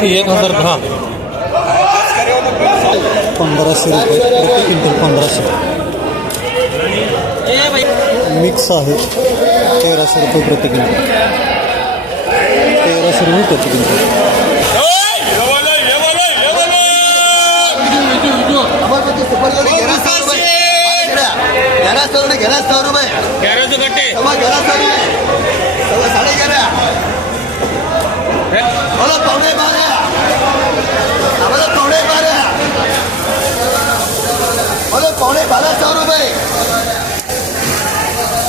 एक हजार दहा. पंधराशे रुपये प्रति क्विंटल पंधराशे. मिक्स आहे तेराशे रुपये प्रति क्विंटल. तेराशे रुपये प्रति क्विंटल. घरा सौ रुपये घरा सौ रुपये सव्वा घरा सौ रुपये सव्वा साडे घरा बोला आम्हाला पावणे बारा बोला पावणे बारा सौ रुपये.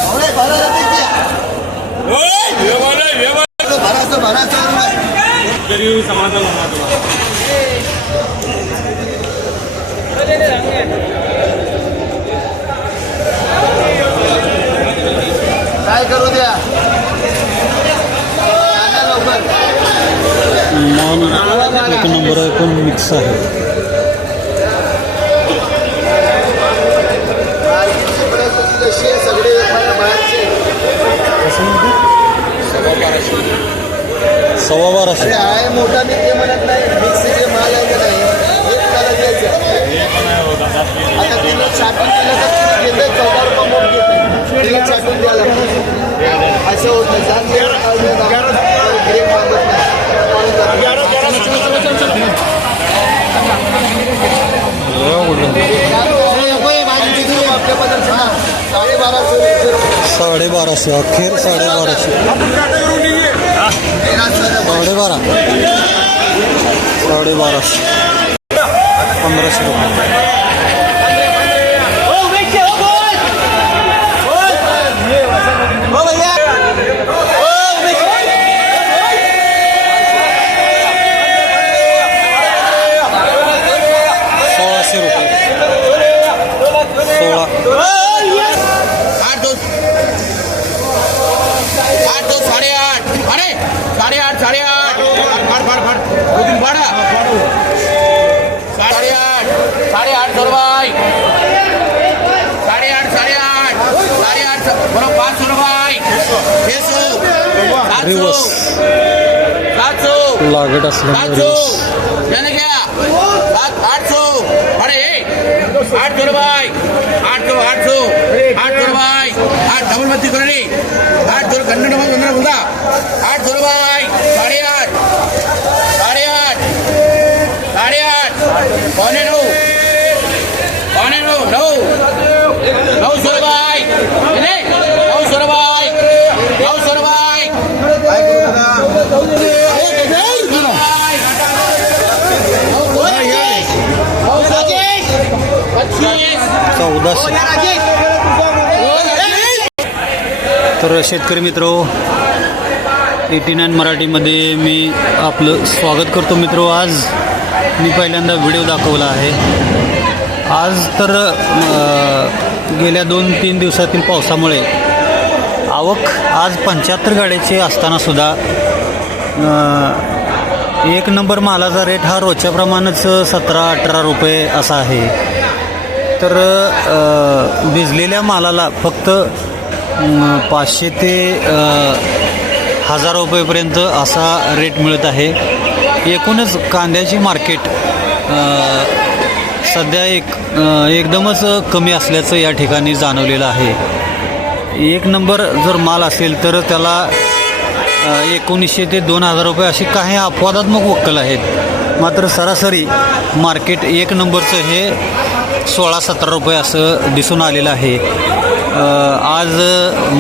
पावणे बारा जाते क्या बारा सौ रुपये सौ रुपये. काय करू द्या? लवकर. नंबर आहे पण मिक्स आहे? परिस्थिती जशी आहे सगळे मला बाहेरचे कसं म्हणते सव्वा अरे बाराशे आहे मोठा मी ते म्हणत नाही मिक्स जे माल आहे का नाही एक मला द्यायचं आता तिला छाटून दिलं तर तिने घेते चौदा रुपये मोठ घेते तिला छाटून द्यायला असं होत नाही जात गिरेक मागत नाही साडेबाराशे अखेर साडेबाराशे. साडेबारा. साडेबाराशे. पंधराशे रुपये. সাড়ে আট সাড়ে আট। ফাট ফাট ফাট দুদিন ভাড়া। সাড়ে আট সাড়ে আট ধর ভাই। সাড়ে আট সাড়ে আট সাড়ে আট বলো পাঁচশো ভাই। ছশো সাতশো সাতশো সাতশো। জানে গিয়া। আটশো। सात आठ सौ अरे आठ सौ रुपये आठ सौ आठ सौ आठ सौ रुपये आठ डबल बत्ती करो रे आठ सौ गन्ना डबल पंद्रह बोलता आठ सौ रुपये साढ़े आठ साढ़े आठ साढ़े आठ पौने नौ पौने नौ नौ नौ सौ रुपये कितने? नौ सौ रुपये नौ सौ रुपये पच्चीस बस. तर शेतकरी मित्र एटी नाईन मराठीमध्ये मी आपलं स्वागत करतो मित्र. आज मी पहिल्यांदा व्हिडिओ दाखवला आहे. आज तर गेल्या दोन तीन दिवसातील पावसामुळे आवक आज पंच्याहत्तर गाड्याची असतानासुद्धा एक नंबर मालाचा रेट हा रोजच्याप्रमाणेच सतरा अठरा रुपये असा आहे. तर भिजलेल्या मालाला फक्त पाचशे ते हजार रुपयेपर्यंत असा रेट मिळत आहे. एकूणच कांद्याची मार्केट सध्या एक एकदमच कमी असल्याचं या ठिकाणी जाणवलेलं आहे. एक नंबर जर माल असेल तर त्याला एकोणीसशे ते दोन हजार रुपये अशी काही अपवादात्मक वक्कल आहेत. मात्र सरासरी मार्केट एक नंबरचं हे सोळा सतरा रुपये असं दिसून आलेलं आहे. आज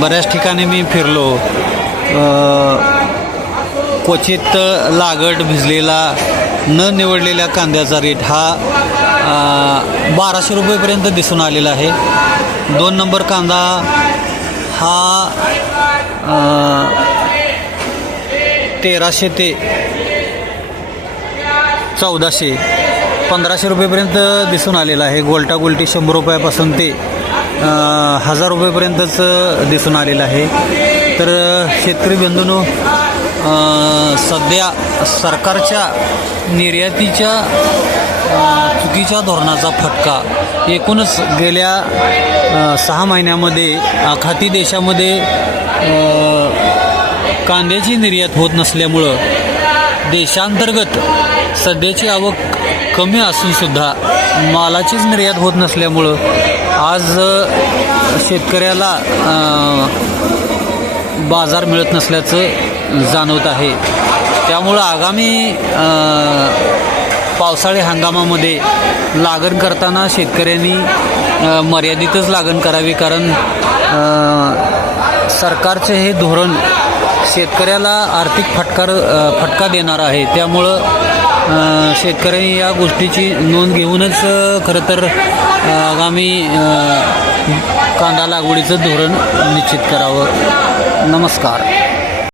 बऱ्याच ठिकाणी मी फिरलो. क्वचित लागट भिजलेला न निवडलेल्या कांद्याचा रेट हा बाराशे रुपयेपर्यंत दिसून आलेला आहे. दोन नंबर कांदा हा तेराशे ते चौदाशे पंधराशे रुपयेपर्यंत दिसून आलेलं आहे. गोल्टा गोलटी शंभर रुपयापासून ते हजार रुपयेपर्यंतच दिसून आलेलं आहे. तर शेतकरी बंधूंनो सध्या सरकारच्या निर्यातीच्या चुकीच्या धोरणाचा फटका एकूणच गेल्या सहा महिन्यामध्ये आखाती देशामध्ये कांद्याची निर्यात होत नसल्यामुळं देशांतर्गत सध्याची आवक कमी असूनसुद्धा मालाचीच निर्यात होत नसल्यामुळं आज शेतकऱ्याला बाजार मिळत नसल्याचं जाणवत आहे. त्यामुळं आगामी पावसाळी हंगामामध्ये लागण करताना शेतकऱ्यांनी मर्यादितच लागण करावी कारण सरकारचे हे धोरण शेतकऱ्याला आर्थिक फटकार फटका देणार आहे. त्यामुळं शेतकऱ्यांनी या गोष्टीची नोंद घेऊनच खरं तर आगामी कांदा लागवडीचं धोरण निश्चित करावं. नमस्कार.